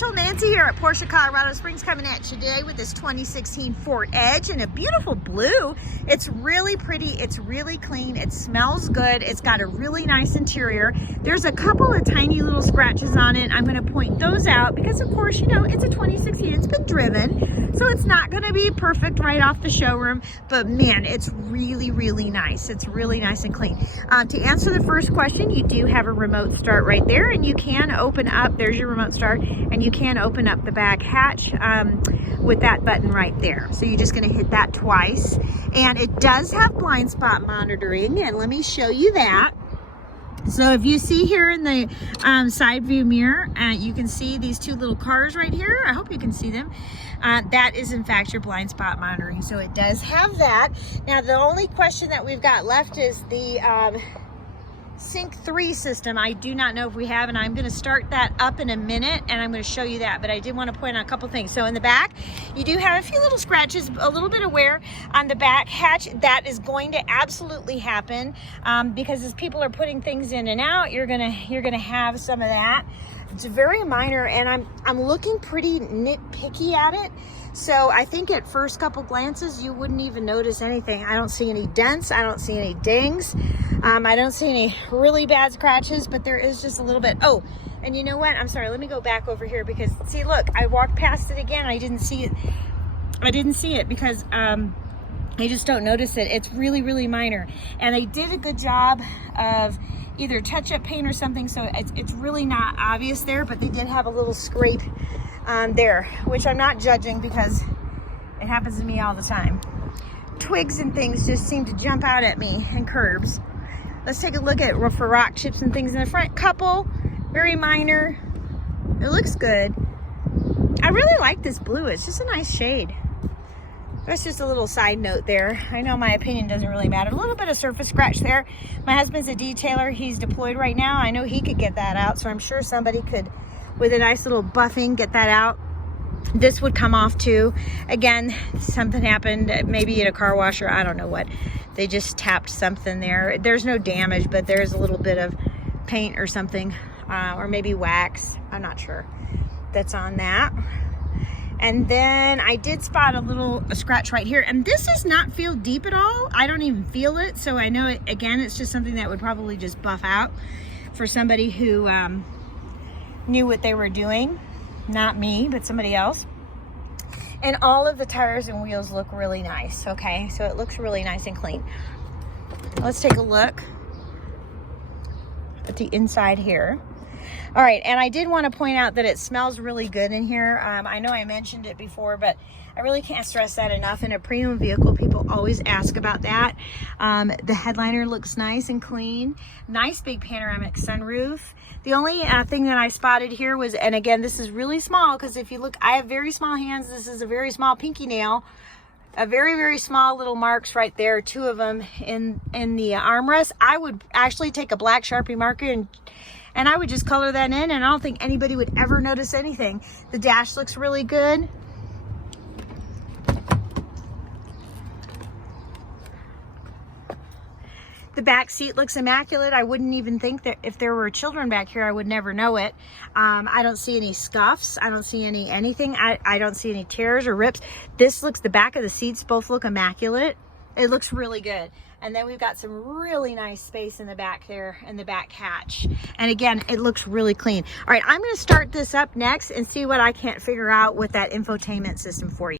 Rachel, Nancy here at Porsche Colorado Springs, coming at you today with this 2016 Ford Edge in a beautiful blue. It's really pretty, it's really clean, it smells good, it's got a really nice interior. There's a couple of tiny little scratches on it. I'm going to point those out because, of course, you know, it's a 2016, it's been driven, so it's not going to be perfect right off the showroom, but man, it's really, really nice. It's really nice and clean. To answer the first question, you do have a remote start right there, and you can open up, there's your remote start, and you can open up the back hatch with that button right there. So you're just going to hit that twice, and it does have blind spot monitoring, and let me show you that. So if you see here in the side view mirror, you can see these two little cars right here. I hope you can see them. That is in fact your blind spot monitoring. So it does have that. Now the only question that we've got left is the Sync 3 system. I do not know if we have, and I'm going to start that up in a minute, and I'm going to show you that, but I did want to point out a couple things. So in the back, you do have a few little scratches, a little bit of wear on the back hatch. That is going to absolutely happen because as people are putting things in and out, you're gonna have some of that. It's very minor, and I'm looking pretty nitpicky at it. So I think at first couple glances, you wouldn't even notice anything. I don't see any dents. I don't see any dings. I don't see any really bad scratches, but there is just a little bit. Oh, and you know what? I'm sorry. Let me go back over here because, see, look, I walked past it again. I didn't see it. I didn't see it because I just don't notice it. It's really, really minor. And they did a good job of either touch-up paint or something, so it's really not obvious there, but they did have a little scrape there, which I'm not judging because it happens to me all the time. Twigs and things just seem to jump out at me, and curbs. Let's take a look at for rock chips and things in the front. Couple, very minor. It looks good. I really like this blue. It's just a nice shade. That's just a little side note there. I know my opinion doesn't really matter. A little bit of surface scratch there. My husband's a detailer. He's deployed right now. I know he could get that out, so I'm sure somebody could, with a nice little buffing, get that out. This would come off too. Again, something happened, maybe at a car wash, or I don't know what. They just tapped something there. There's no damage, but there's a little bit of paint or something, or maybe wax. I'm not sure. That's on that. And then I did spot a scratch right here, and this does not feel deep at all. I don't even feel it, so I know it, again, it's just something that would probably just buff out for somebody who knew what they were doing. Not me, but somebody else. And all of the tires and wheels look really nice, okay? So it looks really nice and clean. Let's take a look at the inside here. All right, and I did want to point out that it smells really good in here. I know I mentioned it before, but I really can't stress that enough. In a premium vehicle, people always ask about that. The headliner looks nice and clean. Nice big panoramic sunroof. The only thing that I spotted here was, and again, this is really small because if you look, I have very small hands. This is a very small pinky nail. A very, very small little marks right there, two of them in the armrest. I would actually take a black Sharpie marker and I would just color that in, and I don't think anybody would ever notice anything. The dash looks really good. The back seat looks immaculate. I wouldn't even think that if there were children back here, I would never know it. I don't see any scuffs. I don't see anything. I don't see any tears or rips. This looks, the back of the seats both look immaculate. It looks really good. And then we've got some really nice space in the back there, in the back hatch. And again, it looks really clean. All right, I'm going to start this up next and see what I can't figure out with that infotainment system for you.